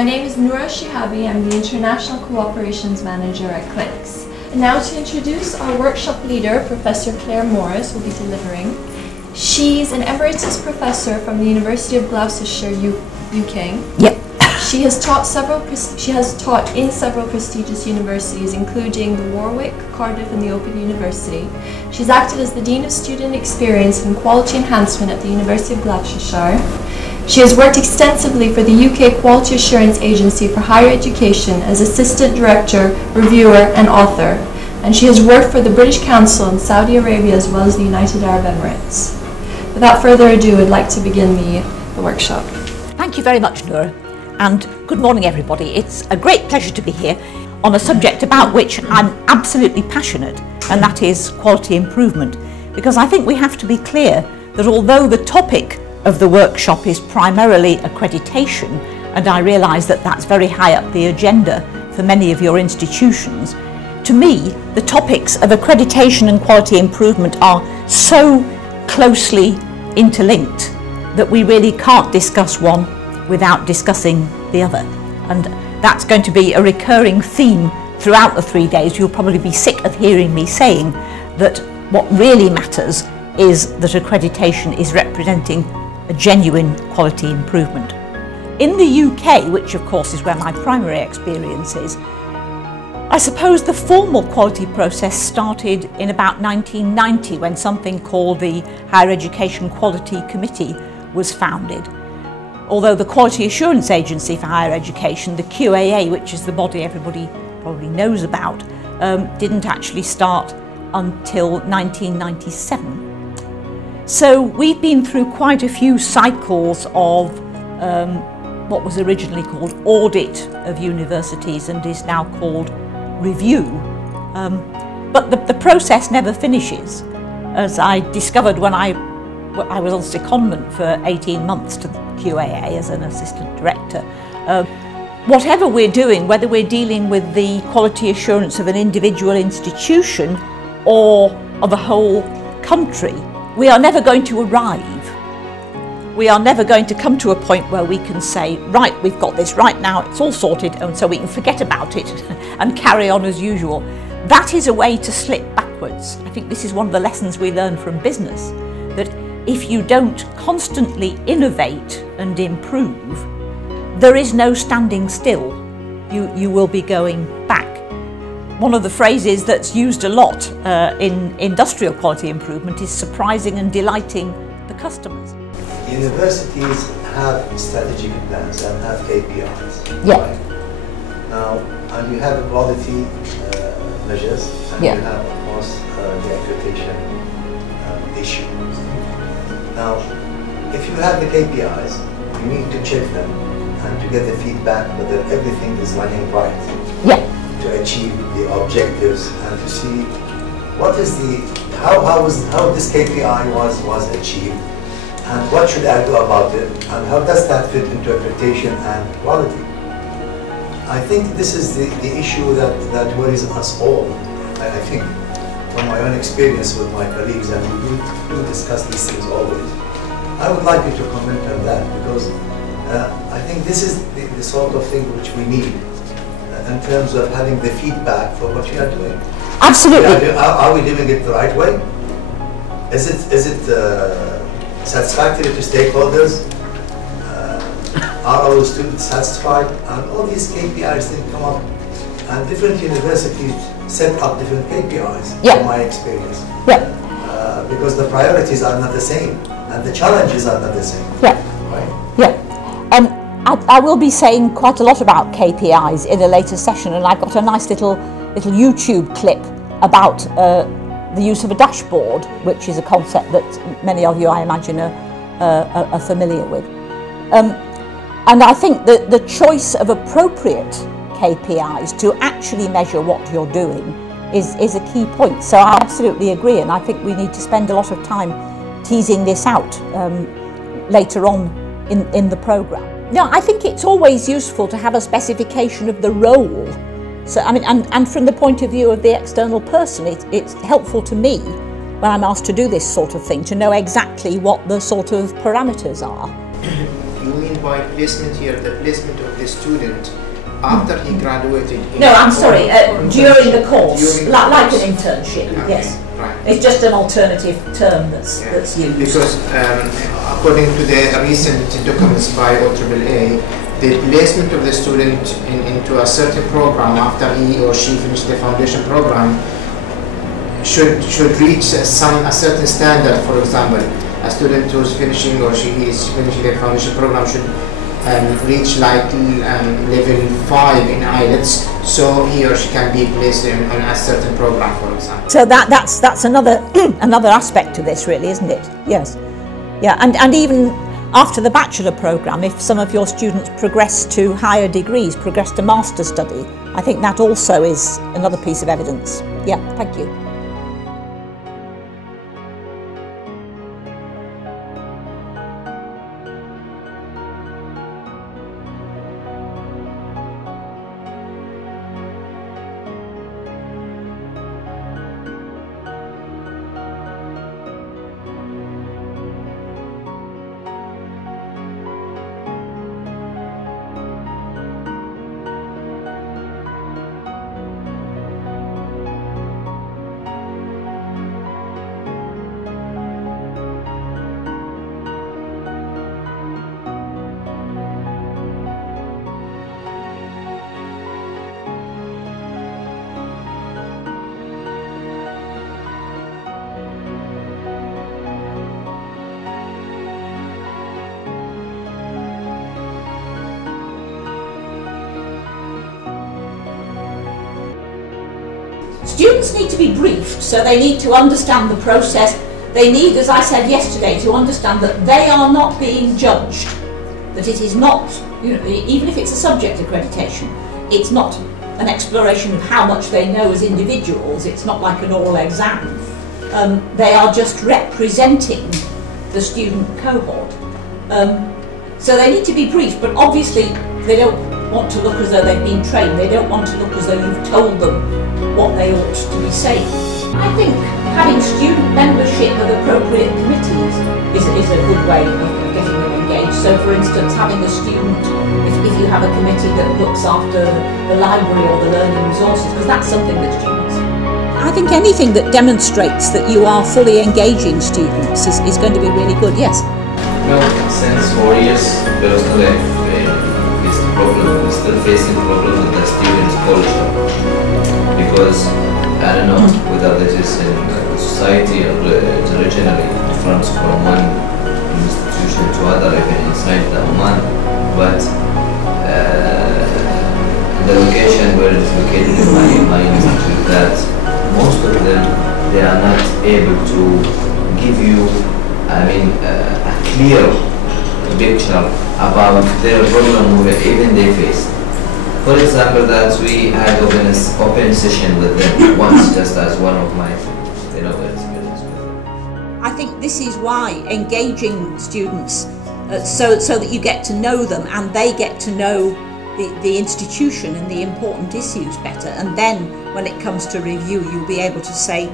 My name is Noura Shihabi. I'm the International Cooperations Manager at CLICS. And now to introduce our workshop leader, Professor Claire Morris, will be delivering. She's an emeritus professor from the University of Gloucestershire, UK. Yep. She has taught in several prestigious universities, including the Warwick, Cardiff, and the Open University. She's acted as the Dean of Student Experience and Quality Enhancement at the University of Gloucestershire. She has worked extensively for the UK Quality Assurance Agency for Higher Education as Assistant Director, Reviewer, and Author. And she has worked for the British Council in Saudi Arabia as well as the United Arab Emirates. Without further ado, I'd like to begin the workshop. Thank you very much, Noura, and good morning everybody. It's a great pleasure to be here on a subject about which I'm absolutely passionate, and that is quality improvement, because I think we have to be clear that although the topic of the workshop is primarily accreditation, and I realise that that's very high up the agenda for many of your institutions, to me the topics of accreditation and quality improvement are so closely interlinked that we really can't discuss one without discussing the other. And that's going to be a recurring theme throughout the 3 days. You'll probably be sick of hearing me saying that what really matters is that accreditation is representing a genuine quality improvement. In the UK, which of course is where my primary experience is, I suppose the formal quality process started in about 1990 when something called the Higher Education Quality Committee was founded. Although the Quality Assurance Agency for Higher Education, the QAA, which is the body everybody probably knows about, didn't actually start until 1997. So we've been through quite a few cycles of what was originally called audit of universities and is now called review. But the process never finishes. As I discovered when I was on secondment for 18 months to the QAA as an assistant director. Whatever we're doing, whether we're dealing with the quality assurance of an individual institution or of a whole country, we are never going to arrive. We are never going to come to a point where we can say, right, we've got this right now, it's all sorted, and so we can forget about it and carry on as usual. That is a way to slip backwards. I think this is one of the lessons we learn from business, that if you don't constantly innovate and improve, there is no standing still. You will be going back. One of the phrases that's used a lot in industrial quality improvement is surprising and delighting the customers. Universities have strategic plans and have KPIs. Yeah. Right? Now, and you have quality measures, and yeah. you have, of course, the accreditation issue. Now, if you have the KPIs, you need to check them and to get the feedback whether everything is running right. Yeah. To achieve the objectives and to see what is how this KPI was achieved and what should I do about it and how does that fit into accreditation and quality. I think this is the issue that worries us all. I think from my own experience with my colleagues, and we do discuss these things always. I would like you to comment on that because I think this is the sort of thing which we need in terms of having the feedback for what you are doing. Absolutely. Are we doing it the right way? Is it satisfactory to stakeholders? Are our students satisfied? And all these KPIs then come up, and different universities set up different KPIs. Yeah. From my experience. Yeah. Because the priorities are not the same, and the challenges are not the same. Yeah. Right? Yeah. I will be saying quite a lot about KPIs in a later session, and I've got a nice little YouTube clip about the use of a dashboard, which is a concept that many of you, I imagine, are familiar with. And I think that the choice of appropriate KPIs to actually measure what you're doing is a key point. So I absolutely agree, and I think we need to spend a lot of time teasing this out later on in the programme. No, I think it's always useful to have a specification of the role. So, I mean, and from the point of view of the external person, it's helpful to me when I'm asked to do this sort of thing to know exactly what the sort of parameters are. You mean by placement here, the placement of the student after he graduated? No, I'm sorry, during the course, During the like course. an internship, Okay, yes. right. It's just an alternative term that's used. Because according to the recent documents by OAAA, the placement of the student into a certain program after he or she finished the foundation program should reach a certain standard. For example, a student who's finishing or she is finishing the foundation program should reach like level 5 in IELTS, so he or she can be placed on a certain program, for example. So that's another another aspect to this, really, isn't it? Yes, yeah, and even after the bachelor program, if some of your students progress to higher degrees, progress to master study, I think that also is another piece of evidence. Yeah, thank you. Students need to be briefed, so they need to understand the process. They need, as I said yesterday, to understand that they are not being judged, that it is not, even if it's a subject accreditation, it's not an exploration of how much they know as individuals, it's not like an oral exam. They are just representing the student cohort. So they need to be briefed, but obviously they don't want to look as though they've been trained, they don't want to look as though you've told them what they ought to be saying. I think having student membership of appropriate committees is a good way of getting them engaged. So for instance, having a student, if you have a committee that looks after the library or the learning resources, because that's something that students... I think anything that demonstrates that you are fully engaging students is going to be really good, yes. Well, since 4 years, personally, is the problem, we're still facing the problem with the students' culture. Because, I don't know whether this is in society or regionally different from one institution to other, even inside the Oman, but the location where it is located in my institute, that most of them, they are not able to give you, a clear picture about their problem even they face. For example, that we had open session with them once, just as one of my experience with them. I think this is why engaging students so that you get to know them and they get to know the institution and the important issues better, and then when it comes to review you'll be able to say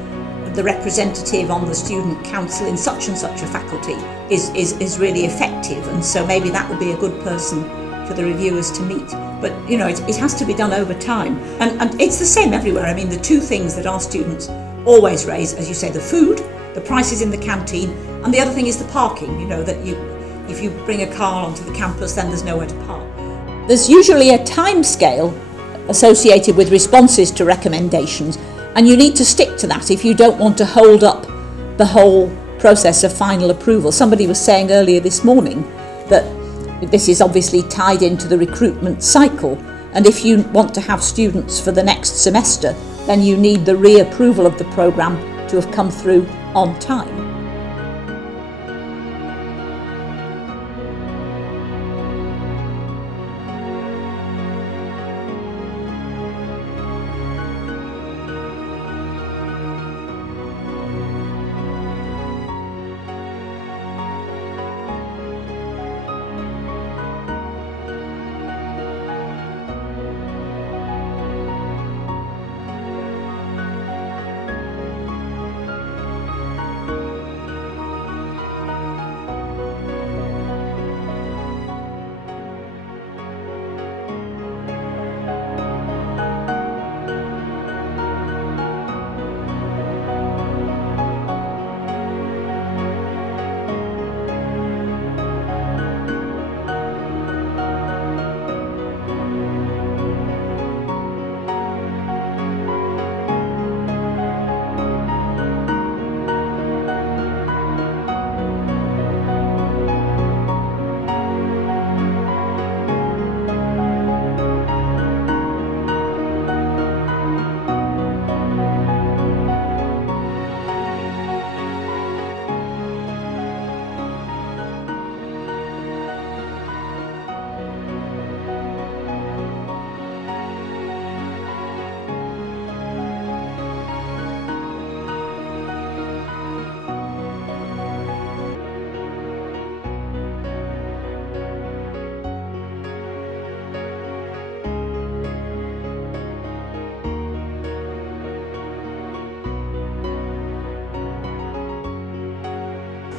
the representative on the student council in such and such a faculty is really effective, and so maybe that will be a good person for the reviewers to meet. But it has to be done over time, and it's the same everywhere. I mean, the two things that our students always raise, as you say, the food, the prices in the canteen, and the other thing is the parking. That if you bring a car onto the campus, then there's nowhere to park. There's usually a time scale associated with responses to recommendations, and you need to stick to that if you don't want to hold up the whole process of final approval. Somebody was saying earlier this morning that this is obviously tied into the recruitment cycle, and if you want to have students for the next semester, then you need the reapproval of the programme to have come through on time.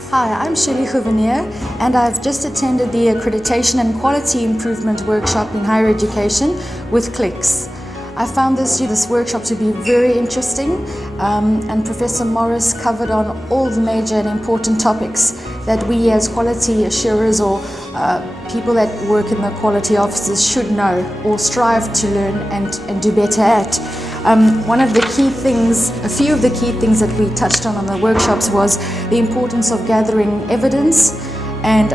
Hi, I'm Shirley Gouvenier and I've just attended the Accreditation and Quality Improvement Workshop in Higher Education with CLICS. I found this workshop to be very interesting and Professor Morris covered on all the major and important topics that we as quality assurers or people that work in the quality offices should know or strive to learn and do better at. One of the key things, a few of the key things that we touched on the workshops was the importance of gathering evidence and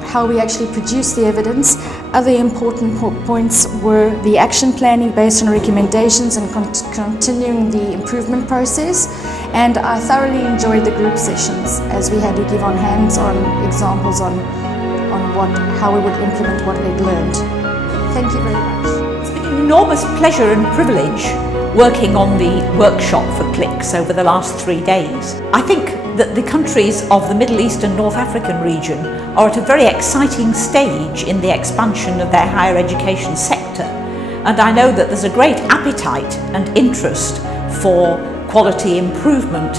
how we actually produce the evidence. Other important points were the action planning based on recommendations and continuing the improvement process. And I thoroughly enjoyed the group sessions as we had to give on hands-on examples on how we would implement what we'd learned. Thank you very much. It's been an enormous pleasure and privilege working on the workshop for CLICS over the last 3 days. I think that the countries of the Middle East and North African region are at a very exciting stage in the expansion of their higher education sector, and I know that there's a great appetite and interest for quality improvement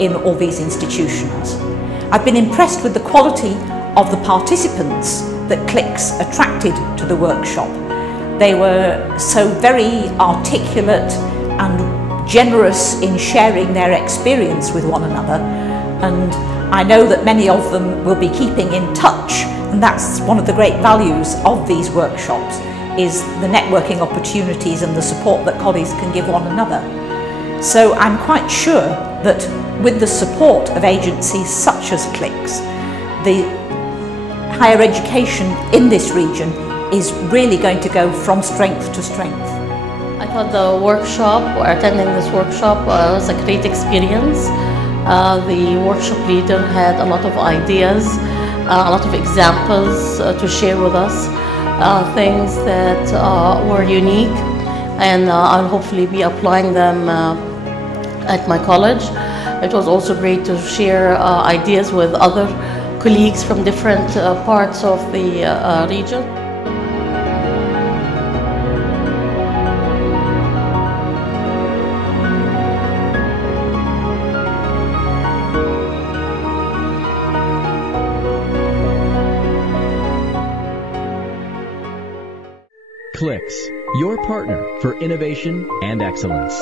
in all these institutions. I've been impressed with the quality of the participants that CLICS attracted to the workshop. They were so very articulate and generous in sharing their experience with one another, and I know that many of them will be keeping in touch, and that's one of the great values of these workshops, is the networking opportunities and the support that colleagues can give one another. So I'm quite sure that with the support of agencies such as CLICS, the higher education in this region is really going to go from strength to strength. I thought the workshop, or attending this workshop, was a great experience. The workshop leader had a lot of ideas, a lot of examples to share with us, things that were unique, and I'll hopefully be applying them at my college. It was also great to share ideas with other colleagues from different parts of the region. CLICS, your partner for innovation and excellence.